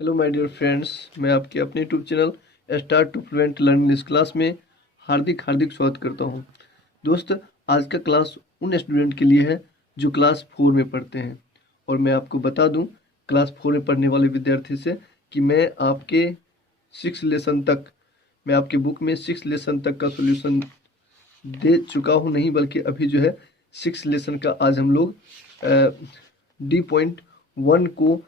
Hello my dear friends, मैं आपके अपने YouTube channel start to fluent learning इस क्लास में हार्दिक हार्दिक स्वागत करता हूं। दोस्त, आज का क्लास उन स्टूडेंट के लिए है जो क्लास 4 में पढ़ते हैं। और मैं आपको बता दूं क्लास 4 में पढ़ने वाले विद्यार्थी से कि मैं आपके 6 लेसन तक, मैं आपके बुक में 6 लेसन तक का सोल्यूशन दे चुका हूं। नहीं बल्कि अभी जो है 6 लेसन का आज हम लोग D.1 को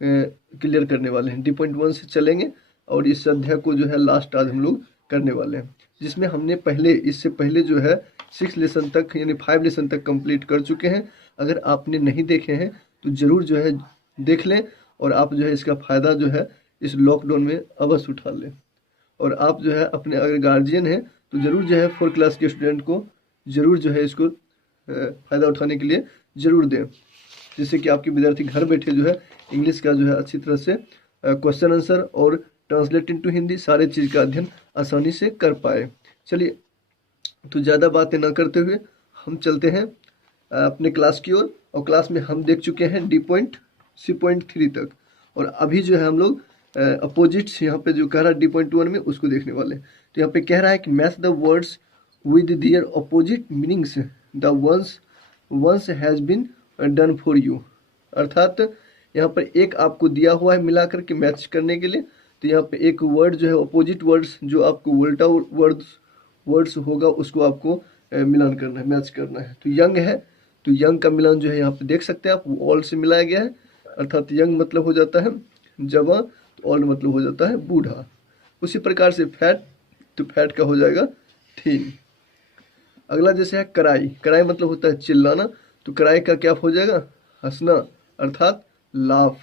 क्लियर करने वाले हैं। D.1 से चलेंगे और इस अध्याय को जो है लास्ट आज हम लोग करने वाले हैं, जिसमें हमने इससे पहले जो है 6 लेसन तक यानी 5 लेसन तक कंप्लीट कर चुके हैं। अगर आपने नहीं देखे हैं तो ज़रूर जो है देख लें और आप जो है इसका फ़ायदा जो है इस लॉकडाउन में अवश्य उठा लें। और आप जो है अपने अगर गार्जियन हैं तो ज़रूर जो है 4 क्लास के स्टूडेंट को ज़रूर जो है इसको फ़ायदा उठाने के लिए ज़रूर दें, जिससे कि आपके विद्यार्थी घर बैठे जो है इंग्लिश का जो है अच्छी तरह से क्वेश्चन आंसर और ट्रांसलेट इनटू हिंदी सारे चीज़ का अध्ययन आसानी से कर पाए। चलिए, तो ज़्यादा बातें ना करते हुए हम चलते हैं अपने क्लास की ओर। और क्लास में हम देख चुके हैं D.C.3 तक, और अभी जो है हम लोग अपोजिट्स यहाँ पे जो कह रहा है D.1 में उसको देखने वाले हैं। तो यहाँ पे कह रहा है कि match the words with their opposite meanings the ones has been done for you. अर्थात यहाँ पर एक आपको दिया हुआ है मिला करके मैच करने के लिए। तो यहाँ पे एक वर्ड जो है अपोजिट वर्ड्स जो आपको उल्टा वर्ड्स होगा उसको आपको मिलान करना है, मैच करना है। तो यंग है तो यंग का मिलान जो है यहाँ पे देख सकते हैं आप, वो ऑल से मिलाया गया है। अर्थात यंग मतलब हो जाता है जवान, तो ऑल मतलब हो जाता है बूढ़ा। उसी प्रकार से फैट, तो फैट का हो जाएगा थीन। अगला जैसे है कराई, कराई मतलब होता है चिल्लाना, तो कराई का क्या हो जाएगा हंसना, अर्थात लाफ।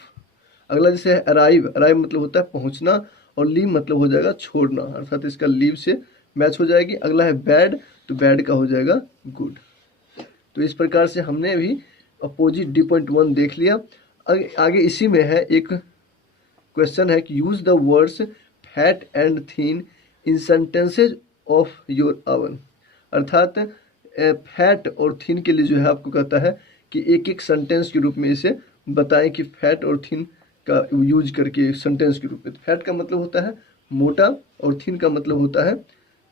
अगला जैसे है अराइव, अराइव मतलब होता है पहुंचना, और लीव मतलब हो जाएगा छोड़ना, अर्थात इसका लीव से मैच हो जाएगी। अगला है बैड, तो बैड का हो जाएगा गुड। तो इस प्रकार से हमने अभी अपोजिट D.1 देख लिया। आगे इसी में है एक क्वेश्चन है कि use the words fat and thin in sentences of your own. अर्थात फैट और थीन के लिए जो है आपको कहता है कि एक एक सेंटेंस के रूप में इसे बताएं कि फैट और थीन का यूज करके सेंटेंस के रूप में। फैट का मतलब होता है मोटा और थीन का मतलब होता है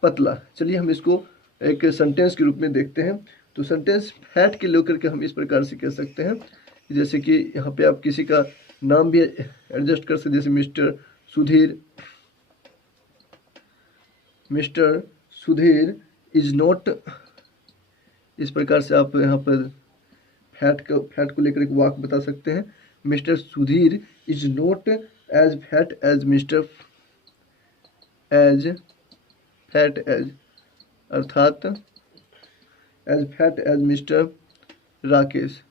पतला। चलिए हम इसको एक सेंटेंस के रूप में देखते हैं। तो सेंटेंस फैट के लेकर के हम इस प्रकार से कह सकते हैं, जैसे कि यहाँ पे आप किसी का नाम भी एडजस्ट कर सकते, जैसे मिस्टर सुधीर इज नॉट। इस प्रकार से आप यहाँ पर फैट को लेकर एक वाक्य बता सकते हैं। Mister Sudhir is not as fat as अर्थात as fat as mister Rakesh.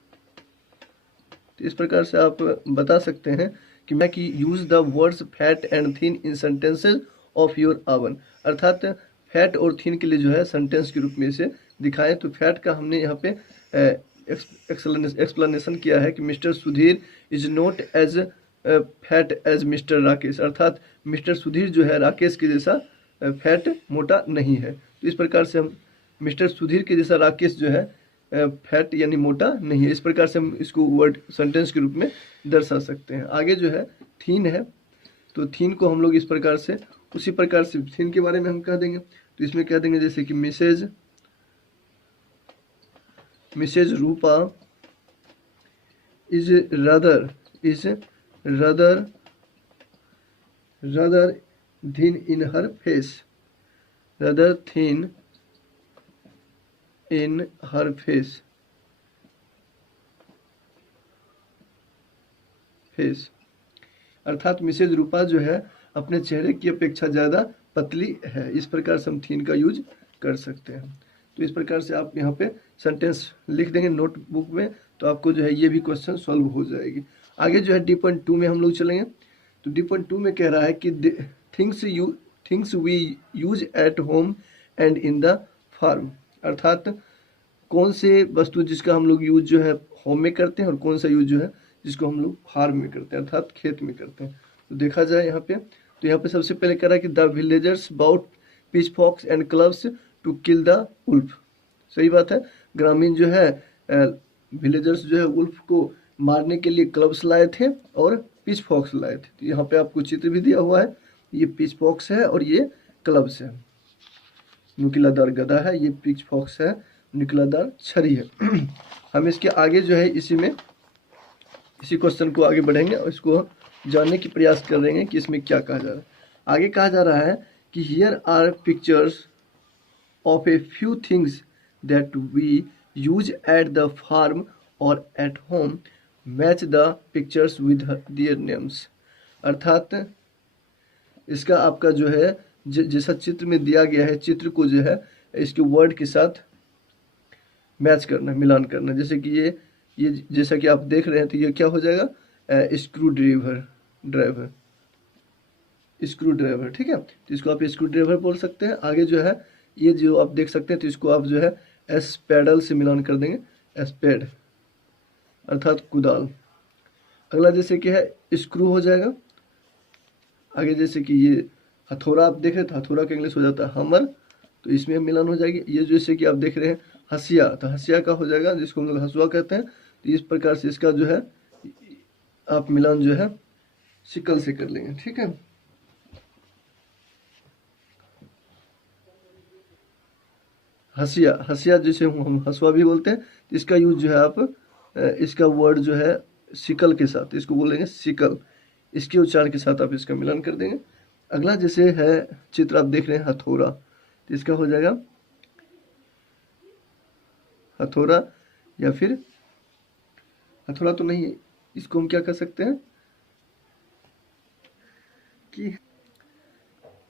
तो इस प्रकार से आप बता सकते हैं कि use the words fat and thin in sentences of your own. अर्थात फैट और थीन के लिए जो है सेंटेंस के रूप में इसे दिखाएं। तो फैट का हमने यहाँ पे एक्सप्लेनेशन किया है कि mister Sudhir is not as fat as mister Rakesh. अर्थात मिस्टर सुधीर जो है राकेश के जैसा फैट मोटा नहीं है। तो इस प्रकार से हम मिस्टर सुधीर के जैसा राकेश जो है फैट यानी मोटा नहीं है। इस प्रकार से हम इसको वर्ड सेंटेंस के रूप में दर्शा सकते हैं। आगे जो है थीन है, तो थीन को हम लोग इस प्रकार से, उसी प्रकार से थीन के बारे में हम कह देंगे। तो इसमें कह देंगे जैसे कि Mrs Rupa is rather thin in her face, rather thin in her face। अर्थात मिसेज रूपा जो है अपने चेहरे की अपेक्षा ज़्यादा पतली है। इस प्रकार से हम थीन का यूज कर सकते हैं। तो इस प्रकार से आप यहाँ पे सेंटेंस लिख देंगे नोटबुक में, तो आपको जो है ये भी क्वेश्चन सॉल्व हो जाएगी। आगे जो है D.2 में हम लोग चलेंगे। तो D.2 में कह रहा है कि things we use at home and in the farm. अर्थात कौन से वस्तु जिसका हम लोग यूज जो है होम में करते हैं और कौन सा यूज जो है जिसको हम लोग फार्म में करते हैं, अर्थात खेत में करते हैं। तो देखा जाए यहाँ पे, तो यहाँ पे सबसे पहले कह रहा है कि the villagers brought pitchforks and clubs to kill the wolf. सही बात है, ग्रामीण जो है विलेजर्स जो है उल्फ को मारने के लिए क्लब्स लाए थे और पिच फॉक्स लाए थे। तो यहाँ पे आपको चित्र भी दिया हुआ है, ये पिच फॉक्स है और ये क्लब्स है। नुकीलादार गदा है, ये पिच फॉक्स है, नुकीलादार छड़ी है। हम इसके आगे जो है इसी क्वेश्चन को आगे बढ़ेंगे और इसको जानने की प्रयास करेंगे कि इसमें क्या कहा जा रहा है। आगे कहा जा रहा है कि here are pictures of a few things that we use at the farm or at home, match the pictures with their names। अर्थात इसका आपका जो है जैसा चित्र में दिया गया है, चित्र को जो है इसके वर्ड के साथ मैच करना, मिलान करना। जैसे कि ये जैसा कि आप देख रहे हैं, तो ये क्या हो जाएगा, स्क्रू ड्राइवर, ठीक है। तो इसको आप स्क्रू ड्राइवर बोल सकते हैं। आगे जो है ये जो आप देख सकते हैं, तो इसको आप जो है एस्पेडल से मिलान कर देंगे, एस्पेड अर्थात कुदाल। अगला जैसे कि है स्क्रू हो जाएगा। आगे जैसे कि ये हथौड़ा आप देख रहे हैं, तो हथौड़ा का इंग्लिश हो जाता है हमर, तो इसमें मिलान हो जाएगी। ये जैसे कि आप देख रहे हैं हसिया, तो हसिया का हो जाएगा जिसको हम लोग हसुआ कहते हैं। तो इस प्रकार से इसका जो है आप मिलान जो है सिकल से कर लेंगे, ठीक है। हसिया जैसे हम हसुआ भी बोलते हैं, तो इसका यूज जो है आप इसका वर्ड जो है सिकल के साथ, इसको बोलेंगे सिकल, इसके उच्चारण के साथ आप इसका मिलान कर देंगे। अगला जैसे है चित्र आप देख रहे हैं हथौड़ा, तो इसका हो जाएगा हथौड़ा, या फिर हथौड़ा तो नहीं, इसको हम क्या कर सकते हैं कि,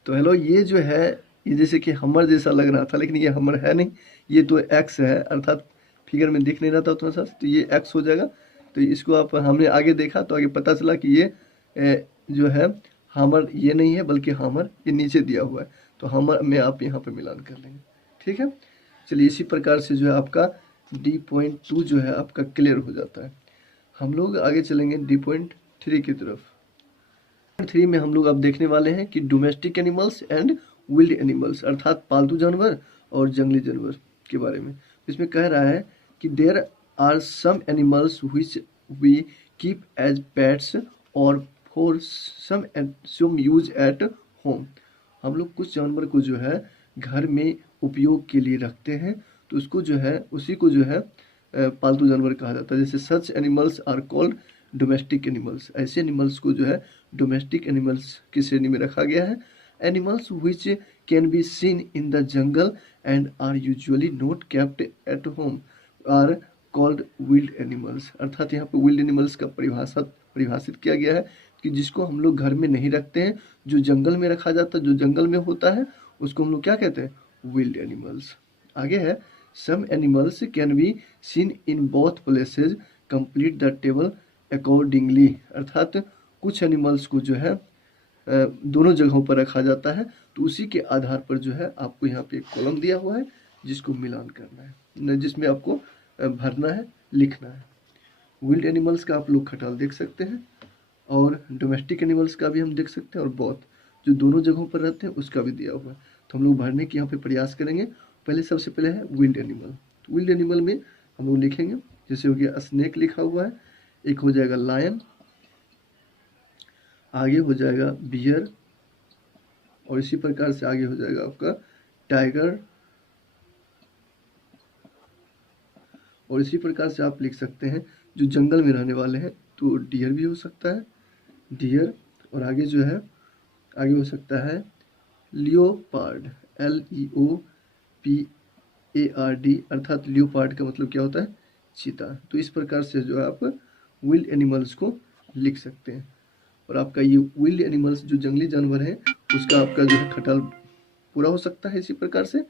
तो हेलो, ये जो है ये जैसे कि हमर जैसा लग रहा था, लेकिन ये हमर है नहीं, ये तो एक्स है, अर्थात फिगर में दिख नहीं रहा था उतना सा, तो ये एक्स हो जाएगा। तो इसको आप हमने आगे देखा तो आगे पता चला कि ये जो है हमर ये नहीं है, बल्कि हमर ये नीचे दिया हुआ है, तो हमर में आप यहाँ पे मिलान कर लेंगे, ठीक है। चलिए इसी प्रकार से जो है आपका D.2 जो है आपका क्लियर हो जाता है। हम लोग आगे चलेंगे D.3 की तरफ। 3 में हम लोग अब देखने वाले हैं कि domestic animals and wild animals, अर्थात पालतू जानवर और जंगली जानवर के बारे में। इसमें कह रहा है कि there are some animals which we keep as pets और for some use at home. हम लोग कुछ जानवर को जो है घर में उपयोग के लिए रखते हैं, तो उसको जो है उसी को जो है पालतू जानवर कहा जाता है। जैसे such animals are called domestic animals, ऐसे एनिमल्स को जो है डोमेस्टिक एनिमल्स की श्रेणी में रखा गया है। Animals which can be seen in the jungle and are usually not kept at home are called wild animals. अर्थात यहाँ पे विल्ड एनिमल्स का परिभाषित किया गया है कि जिसको हम लोग घर में नहीं रखते हैं, जो जंगल में रखा जाता है, जो जंगल में होता है, उसको हम लोग क्या कहते हैं, विल्ड एनिमल्स। आगे है some animals can be seen in both places, complete the table accordingly. अर्थात कुछ एनिमल्स को जो है दोनों जगहों पर रखा जाता है, तो उसी के आधार पर जो है आपको यहाँ पे एक कॉलम दिया हुआ है जिसको मिलान करना है, जिसमें आपको भरना है, लिखना है। विल्ड एनिमल्स का आप लोग खटाल देख सकते हैं और डोमेस्टिक एनिमल्स का भी हम देख सकते हैं, और बहुत जो दोनों जगहों पर रहते हैं उसका भी दिया हुआ है। तो हम लोग भरने की यहाँ पे प्रयास करेंगे। पहले सबसे पहले है विल्ड एनिमल। तो विल्ड एनिमल में हम लोग लिखेंगे, जैसे हो गया स्नेक लिखा हुआ है, एक हो जाएगा लायन, आगे हो जाएगा बियर, और इसी प्रकार से आगे हो जाएगा आपका टाइगर, और इसी प्रकार से आप लिख सकते हैं जो जंगल में रहने वाले हैं, तो डियर भी हो सकता है, डियर, और आगे जो है आगे हो सकता है लियोपार्ड, LEOPARD, अर्थात लियोपार्ड का मतलब क्या होता है, चीता। तो इस प्रकार से जो है आप विल्ड एनिमल्स को लिख सकते हैं। और आपका ये विल्ड एनिमल्स जो जंगली जानवर है उसका आपका जो है खटाल पूरा हो सकता है इसी प्रकार से।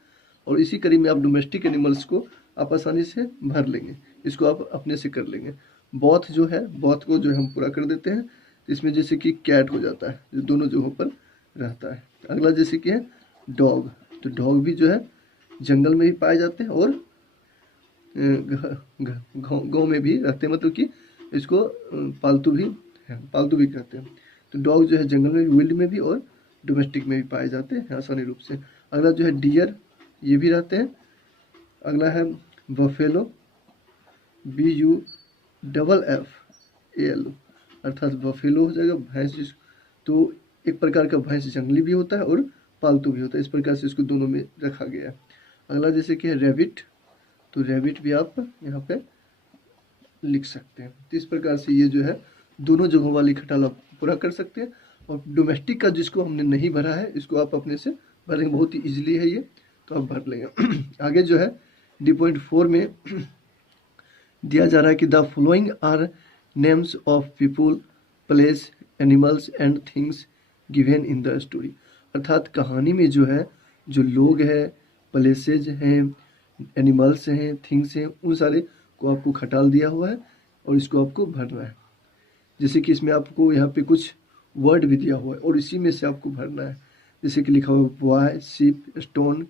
और इसी कड़ी में आप डोमेस्टिक एनिमल्स को आप आसानी से भर लेंगे, इसको आप अपने से कर लेंगे। बॉथ जो है, बॉथ को जो है हम पूरा कर देते हैं, इसमें जैसे कि कैट हो जाता है जो दोनों जगहों पर रहता है। अगला जैसे कि है डॉग, तो डॉग भी जो है जंगल में भी पाए जाते हैं और गाँव में भी रहते हैं, मतलब कि इसको पालतू भी कहते हैं। तो डॉग जो है जंगल में, विल्ड में भी और डोमेस्टिक में भी पाए जाते हैं आसानी रूप से। अगला जो है डियर, ये भी रहते हैं। अगला है बफेलो, BUFFALO, अर्थात बफेलो हो जाएगा भैंस तो एक प्रकार का भैंस जंगली भी होता है और पालतू भी होता है, इस प्रकार से इसको दोनों में रखा गया है। अगला जैसे कि है रैबिट, तो रैबिट भी आप यहाँ पे लिख सकते हैं। तो इस प्रकार से ये जो है दोनों जगहों वाली खटाल आप पूरा कर सकते हैं। और डोमेस्टिक का जिसको हमने नहीं भरा है इसको आप अपने से भरेंगे, बहुत ही इजीली है ये, तो आप भर लेंगे। आगे जो है D.4 में दिया जा रहा है कि the following are names of people, places, animals and things given in the story. अर्थात कहानी में जो है जो लोग हैं, प्लेसेज हैं, एनिमल्स हैं, थिंग्स हैं, उन सारे को आपको खटाल दिया हुआ है और इसको आपको भरना है। जैसे कि इसमें आपको यहाँ पे कुछ वर्ड भी दिया हुआ है और इसी में से आपको भरना है। जैसे कि लिखा हुआ है boy, ship, stone,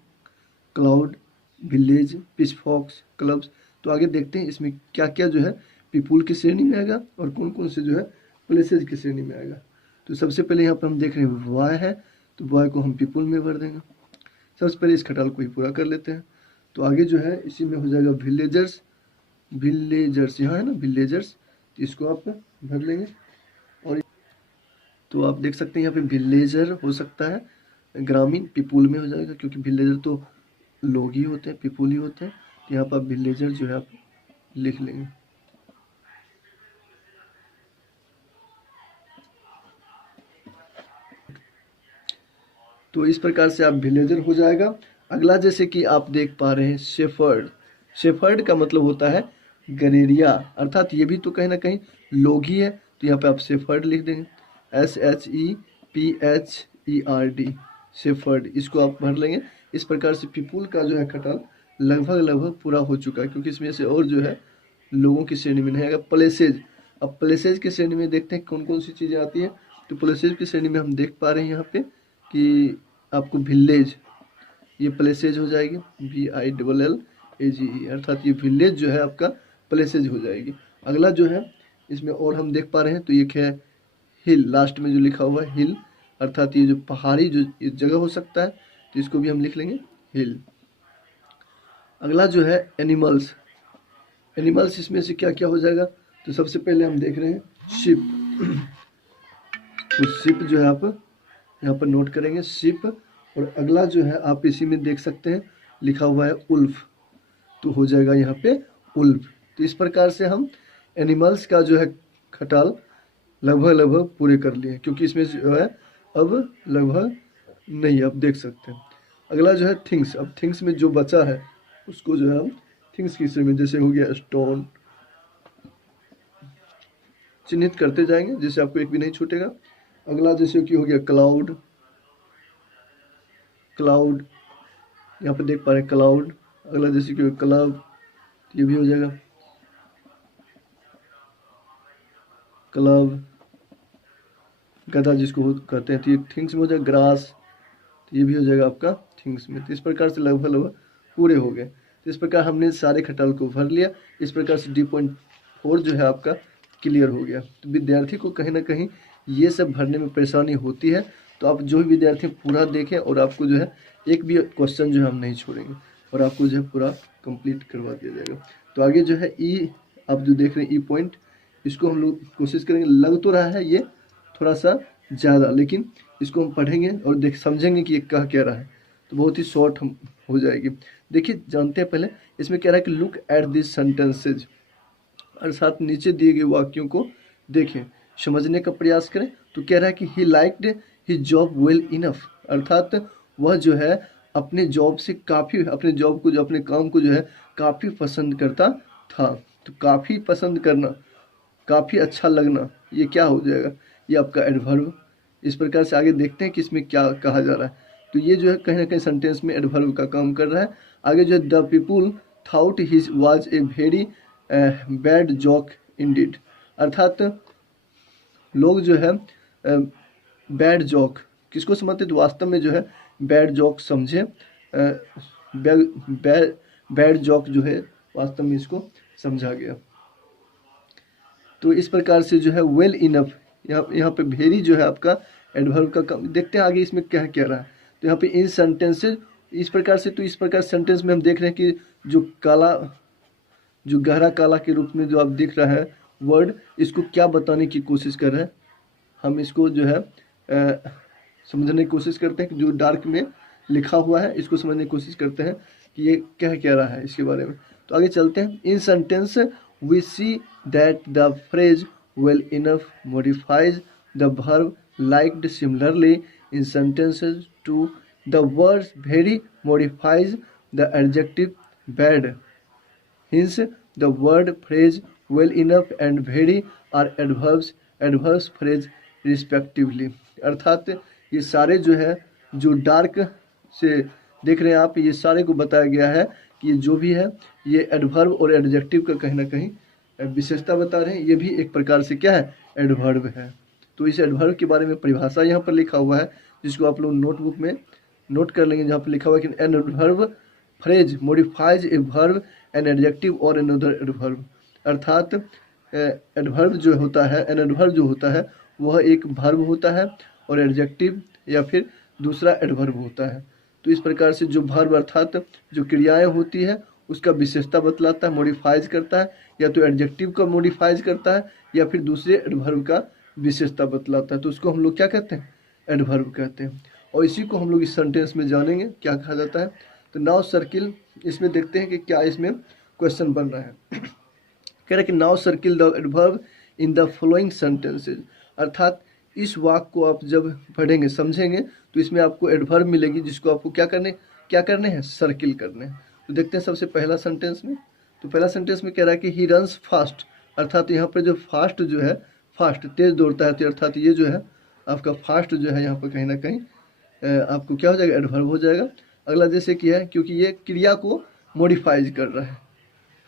cloud, village, pitchforks, clubs. तो आगे देखते हैं इसमें क्या क्या जो है पीपुल की श्रेणी में आएगा और कौन कौन से जो है प्लेसेज की श्रेणी में आएगा। तो सबसे पहले यहाँ पर हम देख रहे हैं बॉय है, तो बॉय को हम पीपुल में भर देंगे। सबसे पहले इस खटाल को ही पूरा कर लेते हैं। तो आगे जो है इसी में हो जाएगा विलेजर्स, विलेजर्स यहाँ है ना विलेजर्स, तो इसको आप भर लेंगे। और तो आप देख सकते हैं यहाँ पे विलेजर हो सकता है ग्रामीण, पीपुल में हो जाएगा क्योंकि विलेजर तो लोग ही होते हैं, पीपुल ही होते हैं। तो यहाँ पर विलेजर जो है आप लिख लेंगे। तो इस प्रकार से आप विलेजर हो जाएगा। अगला जैसे कि आप देख पा रहे हैं शेफर्ड, शेफर्ड का मतलब होता है गड़ेरिया, अर्थात ये भी तो कहीं ना कहीं लोग ही है, तो यहाँ पे आप शेफर्ड लिख देंगे, SHEPHERD, शेफर्ड, इसको आप भर लेंगे। इस प्रकार से पीपुल का जो है खटाल लगभग लगभग पूरा हो चुका है क्योंकि इसमें से और जो है लोगों की श्रेणी में नहीं आएगा। प्लेसेज, अब प्लेसेज की श्रेणी में देखते हैं कौन कौन सी चीज़ें आती हैं। तो प्लेसेज की श्रेणी में हम देख पा रहे हैं यहाँ पे कि आपको विलेज, ये प्लेसेज हो जाएगी, VILLAGE, अर्थात ये विलेज जो है आपका प्लेसेज हो जाएगी। अगला जो है इसमें और हम देख पा रहे हैं तो ये क्या है हिल, लास्ट में जो लिखा हुआ है हिल, अर्थात ये जो पहाड़ी जो ये जगह हो सकता है, तो इसको भी हम लिख लेंगे हिल। अगला जो है एनिमल्स, एनिमल्स इसमें से क्या क्या हो जाएगा। तो सबसे पहले हम देख रहे हैं शिप, तो शिप जो है आप यहाँ पर नोट करेंगे शिप। और अगला जो है आप इसी में देख सकते हैं लिखा हुआ है उल्फ, तो हो जाएगा यहाँ पे उल्फ। तो इस प्रकार से हम एनिमल्स का जो है खटाल लगभग लगभग पूरे कर लिए क्योंकि इसमें जो है अब लगभग नहीं, आप देख सकते हैं। अगला जो है थिंग्स, अब थिंग्स में जो बचा है उसको जो है हम थिंग्स की श्रेणी में, जैसे हो गया स्टोन, चिन्हित करते जाएंगे जैसे आपको एक भी नहीं छूटेगा। अगला जैसे कि हो गया क्लाउड, क्लाउड यहाँ पे देख पा रहे हैं क्लाउड। अगला जैसे कि क्लब, ये भी हो जाएगा क्लब, गधा जिसको कहते हैं, तो ये थिंग्स में हो जाएगा ग्रास, तो ये भी हो जाएगा आपका थिंग्स में। तो इस प्रकार से लगभग लगभग पूरे हो गए। तो इस प्रकार हमने सारे खटाल को भर लिया। इस प्रकार से D.4 जो है आपका क्लियर हो गया। तो विद्यार्थी को कहीं ना कहीं ये सब भरने में परेशानी होती है, तो आप जो भी विद्यार्थी पूरा देखें और आपको जो है एक भी क्वेश्चन जो है हम नहीं छोड़ेंगे और आपको जो है पूरा कंप्लीट करवा दिया जाएगा। तो आगे जो है ई, आप जो देख रहे हैं ई पॉइंट, इसको हम लोग कोशिश करेंगे, लग तो रहा है ये थोड़ा सा ज़्यादा, लेकिन इसको हम पढ़ेंगे और देख समझेंगे कि ये कह क्या रहा है, तो बहुत ही शॉर्ट हम हो जाएगी। देखिए जानते हैं पहले इसमें कह रहा है कि लुक एट दिस सेंटेंसेज, अर्थात नीचे दिए गए वाक्यों को देखें, समझने का प्रयास करें। तो कह रहा है कि he liked his job well enough, अर्थात वह जो है अपने जॉब से काफ़ी, अपने जॉब को जो अपने काम को जो है काफ़ी पसंद करता था। तो काफ़ी पसंद करना, काफ़ी अच्छा लगना, ये क्या हो जाएगा, ये आपका एडवर्ब। इस प्रकार से आगे देखते हैं कि इसमें क्या कहा जा रहा है। तो ये जो है कहीं ना कहीं सेंटेंस में एडवर्ब का काम कर रहा है। आगे जो है the people thought his was a very bad joke indeed, अर्थात लोग जो है बैड जॉक किसको समझते, तो वास्तव में जो है बैड जॉक समझे, बैड जॉक जो है वास्तव में इसको समझा गया। तो इस प्रकार से जो है वेल इनफ, यहाँ पे वेरी जो है आपका एडवर्ब का काम। देखते हैं आगे इसमें क्या क्या रहा है। तो यहाँ पे इन सेंटेंसेज इस प्रकार से, तो इस प्रकार सेंटेंस में हम देख रहे हैं कि जो काला, जो गहरा काला के रूप में जो आप दिख रहा है वर्ड इसको क्या बताने की कोशिश कर रहा है, हम इसको जो है समझने की कोशिश करते हैं कि जो डार्क में लिखा हुआ है इसको समझने की कोशिश करते हैं कि ये कह क्या रहा है इसके बारे में। तो आगे चलते हैं। In sentence we see that the phrase well enough modifies the verb liked similarly in sentences two the words very modifies the adjective bad. Hence, the word phrase well enough and very are adverbs phrase respectively। अर्थात ये सारे जो है जो dark से देख रहे हैं आप, ये सारे को बताया गया है कि ये जो भी है ये एडवर्ब और एडजेक्टिव का कहीं ना कहीं विशेषता बता रहे हैं। ये भी एक प्रकार से क्या है, एडवर्ब है। तो इस एडवर्ब के बारे में परिभाषा यहाँ पर लिखा हुआ है जिसको आप लोग नोटबुक में नोट कर लेंगे, जहाँ पर लिखा हुआ है कि an adverb phrase modifies a verb an adjective और अनदर एडवर्ब। अर्थात एडवर्ब जो होता है, एन एडवर्ब जो होता है वह एक वर्ब होता है और एडजेक्टिव या फिर दूसरा एडवर्ब होता है। तो इस प्रकार से जो वर्ब अर्थात जो क्रियाएं होती है उसका विशेषता बतलाता है, मॉडिफाइज करता है, या तो एडजेक्टिव का मॉडिफाइज करता है या फिर दूसरे एडवर्ब का विशेषता बतलाता है। तो उसको हम लोग क्या कहते हैं, एडवर्ब कहते हैं। और इसी को हम लोग इस सेंटेंस में जानेंगे क्या कहा जाता है। तो नाउ सर्किल, इसमें देखते हैं कि क्या इसमें क्वेश्चन बन रहा है। कह रहा है कि now circle the adverb in the following sentences. अर्थात इस वाक्य को आप जब पढ़ेंगे समझेंगे तो इसमें आपको एडवर्ब मिलेगी जिसको आपको क्या करने हैं, सर्किल करने हैं। तो देखते हैं सबसे पहला सेंटेंस में। तो पहला सेंटेंस में कह रहा है कि ही रन्स फास्ट। अर्थात यहाँ पर जो फास्ट जो है, फास्ट तेज दौड़ता है, तो अर्थात ये जो है आपका फास्ट जो है यहाँ पर कहीं ना कहीं आपको क्या हो जाएगा, एडवर्ब हो जाएगा। अगला जैसे कि है, क्योंकि ये क्रिया को मॉडिफाइज कर रहा है,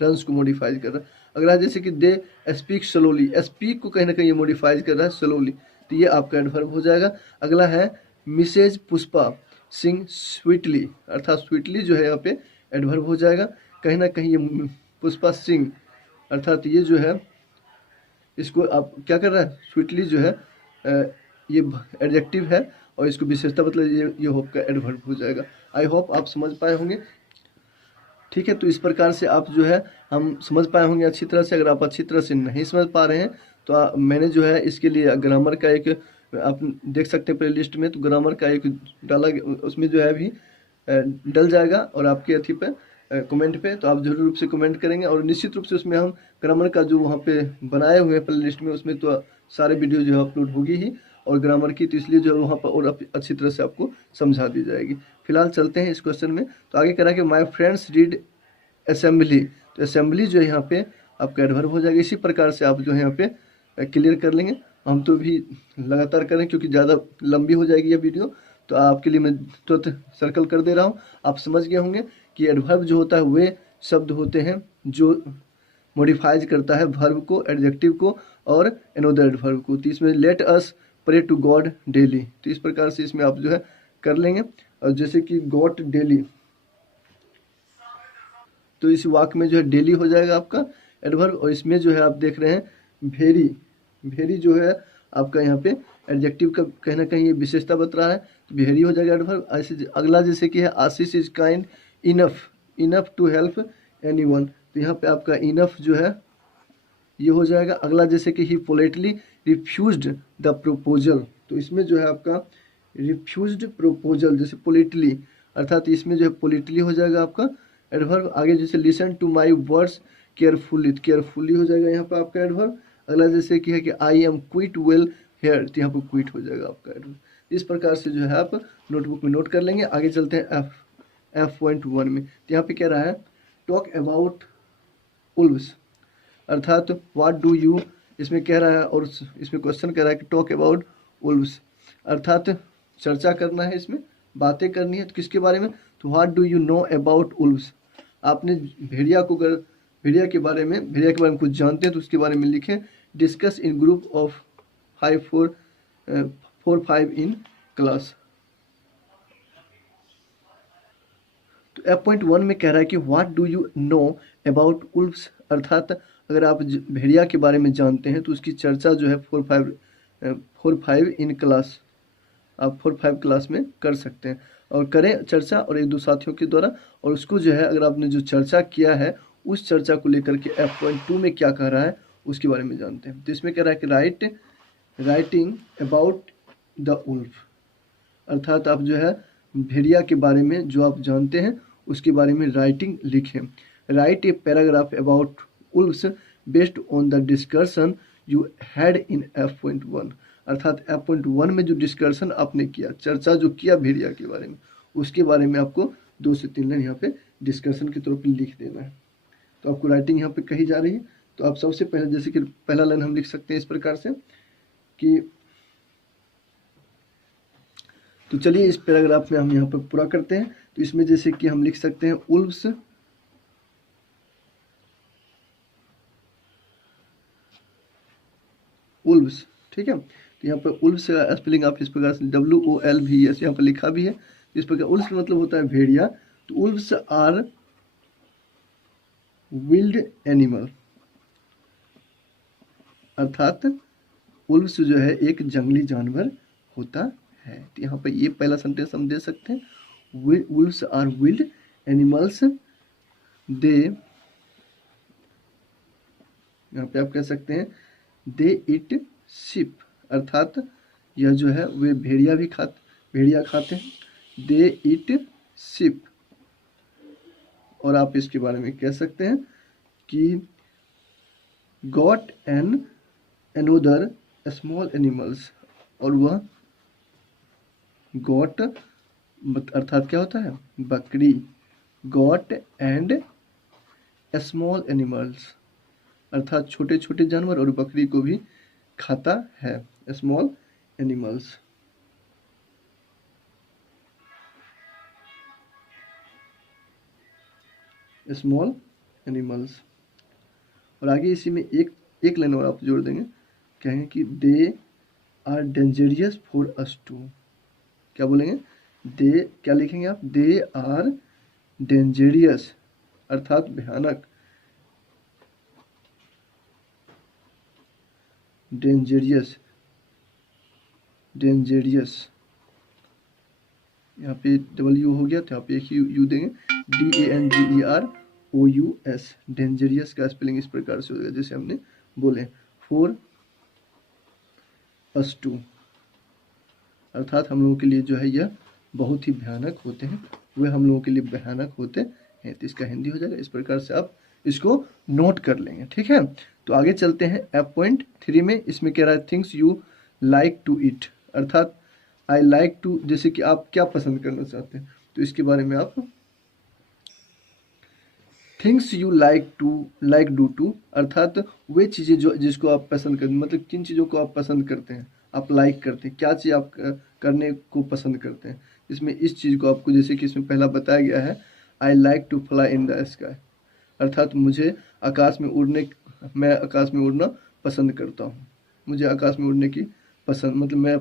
रन्स को मॉडिफाइज कर रहा है। अगला जैसे कि दे स्पीक स्लोली, स्पीक को कहीं ना कहीं ये मॉडिफाइज कर रहा है स्लोली, तो ये आपका एडवर्ब हो जाएगा। अगला है मिसेज पुष्पा सिंग स्वीटली। अर्थात स्वीटली जो है यहाँ पे एडवर्ब हो जाएगा। कहीं ना कहीं ये पुष्पा सिंग अर्थात ये जो है इसको आप क्या कर रहा है, स्वीटली जो है ये एडजेक्टिव है और इसको विशेषता मतलब ये होप का एडवर्ब हो जाएगा। आई होप आप समझ पाए होंगे। ठीक है, तो इस प्रकार से आप जो है हम समझ पाए होंगे अच्छी तरह से। अगर आप अच्छी तरह से नहीं समझ पा रहे हैं तो मैंने जो है इसके लिए ग्रामर का एक आप देख सकते हैं प्ले लिस्ट में, तो ग्रामर का एक डाला, उसमें जो है अभी डल जाएगा और आपके अथी पे कमेंट पे, तो आप जरूर रूप से कमेंट करेंगे और निश्चित रूप से उसमें हम ग्रामर का जो वहाँ पे बनाए हुए हैं प्ले लिस्ट में उसमें तो सारे वीडियो जो है अपलोड होगी ही और ग्रामर की, तो इसलिए जो है वहाँ पर और अच्छी तरह से आपको समझा दी जाएगी। फिलहाल चलते हैं इस क्वेश्चन में। तो आगे कह रहा है कि माई फ्रेंड्स रीड असेंबली। तो असेंबली जो है यहाँ पे आपका एडवर्ब हो जाएगा। इसी प्रकार से आप जो है यहाँ पे क्लियर कर लेंगे। हम तो भी लगातार करें क्योंकि ज़्यादा लंबी हो जाएगी ये वीडियो, तो आपके लिए मैं तुरंत सर्कल कर दे रहा हूँ। आप समझ गए होंगे कि एडवर्ब जो होता है वे शब्द होते हैं जो मॉडिफाइज करता है वर्ब को, एडजेक्टिव को और अनदर एडवर्ब को। तो इसमें let us pray to God daily, तो इस प्रकार से इसमें आप जो है कर लेंगे। और जैसे कि गॉड डेली, तो इस वाक्य में जो है डेली हो जाएगा आपका एडवर्ब। और इसमें जो है आप देख रहे हैं वेरी, वेरी जो है आपका यहाँ पे एडजेक्टिव का कहीं ना कहीं ये विशेषता बता रहा है, तो वेरी हो जाएगा एडवर्ब। ऐसे अगला जैसे कि है Ashish is kind enough, enough to help anyone, तो यहाँ पे आपका इनफ जो है ये हो जाएगा। अगला जैसे कि ही पोलाइटली रिफ्यूज्ड द प्रोपोजल, तो इसमें जो है आपका रिफ्यूज्ड प्रोपोजल जैसे पोलाइटली, अर्थात इसमें जो है पोलाइटली हो जाएगा आपका एडवर्ब। आगे जैसे listen to my words carefully, carefully हो जाएगा यहाँ पर आपका एडवर्ब। अगला जैसे कि है कि I am quit well hair, तो यहाँ पर क्विट हो जाएगा आपका एडवर्ब। इस प्रकार से जो है आप नोटबुक में नोट कर लेंगे। आगे चलते हैं F.1 में। तो यहाँ पे कह रहा है टॉक अबाउट उल्व्स, अर्थात व्हाट डू यू, इसमें कह रहा है और इसमें क्वेश्चन कह रहा है कि टॉक अबाउट उल्व्स, अर्थात चर्चा करना है, इसमें बातें करनी है। तो किसके बारे में, तो what do you know about wolves. आपने भेड़िया को अगर भेड़िया के बारे में कुछ जानते हैं तो उसके बारे में लिखें। Discuss in group of 4-5 in class. तो F.1 में कह रहा है कि what do you know about wolves, अर्थात अगर आप भेड़िया के बारे में जानते हैं तो उसकी चर्चा जो है 4-5 इन क्लास, आप 4-5 क्लास में कर सकते हैं और करें चर्चा और एक दो साथियों के द्वारा। और उसको जो है अगर आपने जो चर्चा किया है उस चर्चा को लेकर के F.2 में क्या कह रहा है उसके बारे में जानते हैं। तो इसमें कह रहा है कि राइटिंग अबाउट द उल्फ, अर्थात आप जो है भेड़िया के बारे में जो आप जानते हैं उसके बारे में राइटिंग लिखें। Write a paragraph about wolves based on the discussion you had in F.1, अर्थात F.1 में जो डिस्कशन आपने किया, चर्चा जो किया भेड़िया के बारे में, उसके बारे में आपको 2 से 3 लाइन यहाँ पे डिस्कशन के तौर पर लिख देना है। तो आपको राइटिंग यहाँ पे कही जा रही है। तो आप सबसे पहले जैसे कि पहला लाइन हम लिख सकते हैं इस प्रकार से कि, तो चलिए इस पैराग्राफ में हम यहाँ पर पूरा करते हैं। तो इसमें जैसे कि हम लिख सकते हैं उल्फ्स उल्व्स, ठीक है। तो यहाँ पर उल्व्स का स्पेलिंग आप इस प्रकार से WOLVS यहाँ पर लिखा भी है। इस प्रकार उल्व्स का मतलब होता है भेड़िया। तो उल्व्स आर विल्ड एनिमल, अर्थात उल्व्स जो है एक जंगली जानवर होता है। तो यहाँ पर ये पहला सेंटेंस हम दे सकते हैं, उल्व्स आर विल्ड एनिमल्स, दे, यहाँ पे आप कह सकते हैं दे इट शिप, अर्थात यह जो है वे भेड़िया खाते हैं। दे इट शिप, और आप इसके बारे में कह सकते हैं कि got an another small animals, और वह गॉट अर्थात क्या होता है बकरी, गॉट एंड स्मॉल एनिमल्स, अर्थात छोटे छोटे जानवर और बकरी को भी खाता है, स्मॉल एनिमल्स। स्मॉल एनिमल्स, और आगे इसी में एक लाइन और आप जोड़ देंगे, कहेंगे कि they are dangerous for us too, क्या बोलेंगे, दे, क्या लिखेंगे आप, दे आर डेंजरियस, अर्थात भयानक, डेंजरियस, डेंजरियस, यहाँ पे W हो गया तो यहाँ पे एक यू देंगे, DANGEROUS, डेंजरियस का स्पेलिंग इस प्रकार से हो जाएगा जैसे हमने बोले, फॉर अस टू, अर्थात हम लोगों के लिए जो है यह बहुत ही भयानक होते हैं, वे हम लोगों के लिए भयानक होते हैं। तो इसका हिंदी हो जाएगा, इस प्रकार से आप इसको नोट कर लेंगे, ठीक है। तो आगे चलते हैं F.3 में। इसमें कह रहा है things you like to eat, अर्थात आई लाइक टू, जैसे कि आप क्या पसंद करना चाहते हैं, तो इसके बारे में आप things you like do to, अर्थात वे चीज़ें जो जिसको आप पसंद करते हैं, मतलब किन चीज़ों को आप पसंद करते हैं, आप लाइक करते हैं, क्या चीज़ आप करने को पसंद करते हैं। इसमें इस चीज़ को आपको, जैसे कि इसमें पहला बताया गया है, I like to fly in the sky, अर्थात मैं आकाश में उड़ना पसंद करता हूँ, मुझे आकाश में उड़ने की पसंद, मतलब मैं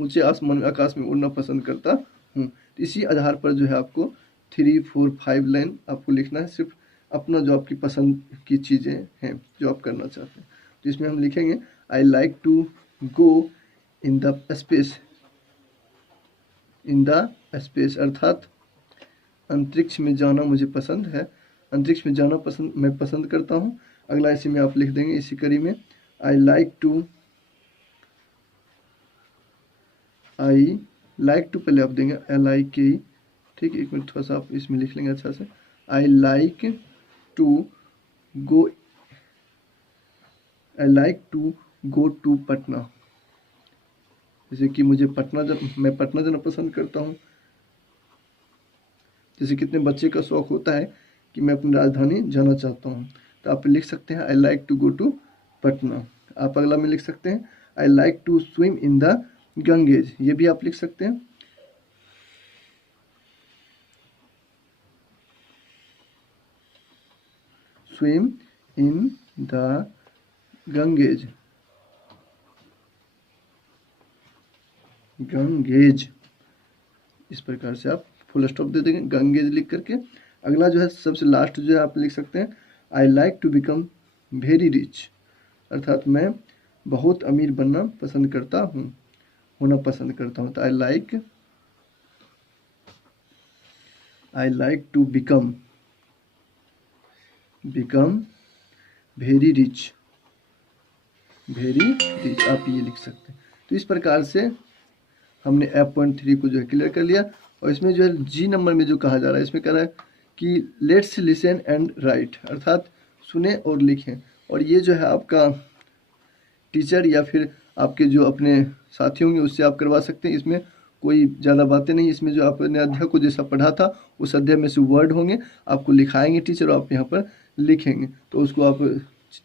ऊंचे आसमान में आकाश में उड़ना पसंद करता हूँ। तो इसी आधार पर जो है आपको 3, 4, 5 लाइन आपको लिखना है, सिर्फ अपना जो आपकी पसंद की चीज़ें हैं जो आप करना चाहते हैं। तो इसमें हम लिखेंगे I like to go in the space, अर्थात अंतरिक्ष में जाना मुझे पसंद है, अंतरिक्ष में जाना मैं पसंद करता हूँ। अगला इसी में आप लिख देंगे, इसी कड़ी में, आई लाइक टू पहले आप देंगे LIKE, ठीक है, एक मिनट थोड़ा सा आप इसमें लिख लेंगे अच्छा से, I like to go to Patna, जैसे कि मैं पटना जाना पसंद करता हूँ। जैसे कितने बच्चे का शौक होता है कि मैं अपनी राजधानी जाना चाहता हूँ, तो आप लिख सकते हैं I like to go to Patna. आप अगला में लिख सकते हैं I like to swim in the Ganges, ये भी आप लिख सकते हैं। स्विम इन द गंगेज, इस प्रकार से आप फुल स्टॉप दे देंगे गंगेज लिख करके। अगला जो है सबसे लास्ट जो है आप लिख सकते हैं I like to become very rich, अर्थात मैं बहुत अमीर बनना पसंद करता हूँ, होना पसंद करता हूँ। तो I like to become very rich, very rich, आप ये लिख सकते हैं। तो इस प्रकार से हमने F.3 को जो है क्लियर कर लिया। और इसमें जो है जी नंबर में जो कहा जा रहा है, इसमें कह रहा है कि लेट्स लिसन एंड राइट, अर्थात सुने और लिखें। और ये जो है आपका टीचर या फिर आपके जो अपने साथी होंगे उससे आप करवा सकते हैं। इसमें कोई ज़्यादा बातें नहीं, इसमें जो आपने अध्याय को जैसा पढ़ा था उस अध्याय में से वर्ड होंगे, आपको लिखाएंगे टीचर और आप यहाँ पर लिखेंगे। तो उसको आप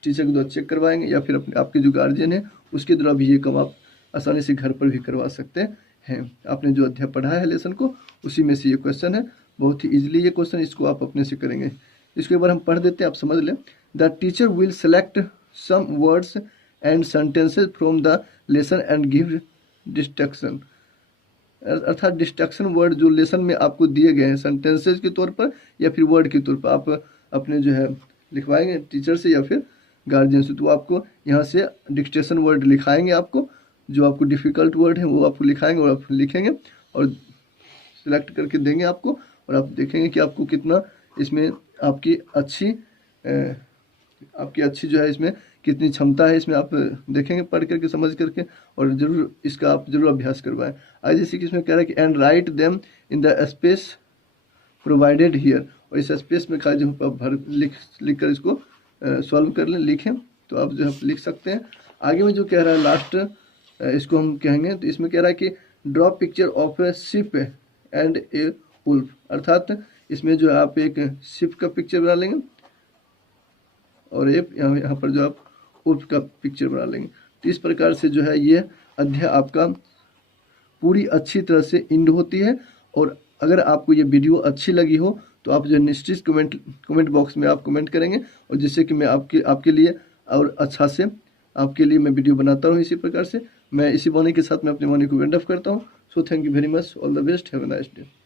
टीचर के द्वारा चेक करवाएंगे या फिर अपने आपके जो गार्जियन है उसके द्वारा भी ये काम आप आसानी से घर पर भी करवा सकते हैं। आपने जो अध्याय पढ़ा है लेसन को उसी में से ये क्वेश्चन है, बहुत ही ईजिली ये क्वेश्चन, इसको आप अपने से करेंगे। इसको एक बार हम पढ़ देते हैं, आप समझ लें। The teacher will select some words and sentences from the lesson and give destruction, अर्थात डिस्ट्रक्शन वर्ड जो लेसन में आपको दिए गए हैं सेंटेंसेस के तौर पर या फिर वर्ड के तौर पर आप अपने जो है लिखवाएंगे टीचर से या फिर गार्जियन से। तो आपको यहाँ से डिक्टेशन वर्ड लिखाएंगे, आपको जो आपको डिफ़िकल्ट वर्ड है वो आपको लिखाएंगे और आप लिखेंगे और सिलेक्ट करके देंगे आपको। और आप देखेंगे कि आपको कितना इसमें आपकी अच्छी जो है इसमें कितनी क्षमता है, इसमें आप देखेंगे पढ़ करके समझ करके, और जरूर इसका आप जरूर अभ्यास करवाएं। आज जैसे कि इसमें कह रहा है कि and write them in the space provided here, और इस स्पेस में खाली जो भर लिख कर इसको सॉल्व कर लें, लिखें तो आप जो है लिख सकते हैं। आगे में जो कह रहा है लास्ट इसको हम कहेंगे, तो इसमें कह रहा है कि draw picture of a ship and a wolf, अर्थात इसमें जो है आप एक शिप का पिक्चर बना लेंगे और एक यहाँ पर जो आप वुल्फ का पिक्चर बना लेंगे। तो इस प्रकार से जो है ये अध्याय आपका पूरी अच्छी तरह से इंड होती है। और अगर आपको ये वीडियो अच्छी लगी हो तो आप जो निश्चित कमेंट बॉक्स में आप कमेंट करेंगे, और जिससे कि मैं आपके लिए और अच्छा से आपके लिए मैं वीडियो बनाता हूँ। इसी प्रकार से मैं इसी वाणी के साथ मैं अपनी वाणी को वेंड ऑफ करता हूँ। So thank you very much, all the best, have a nice day.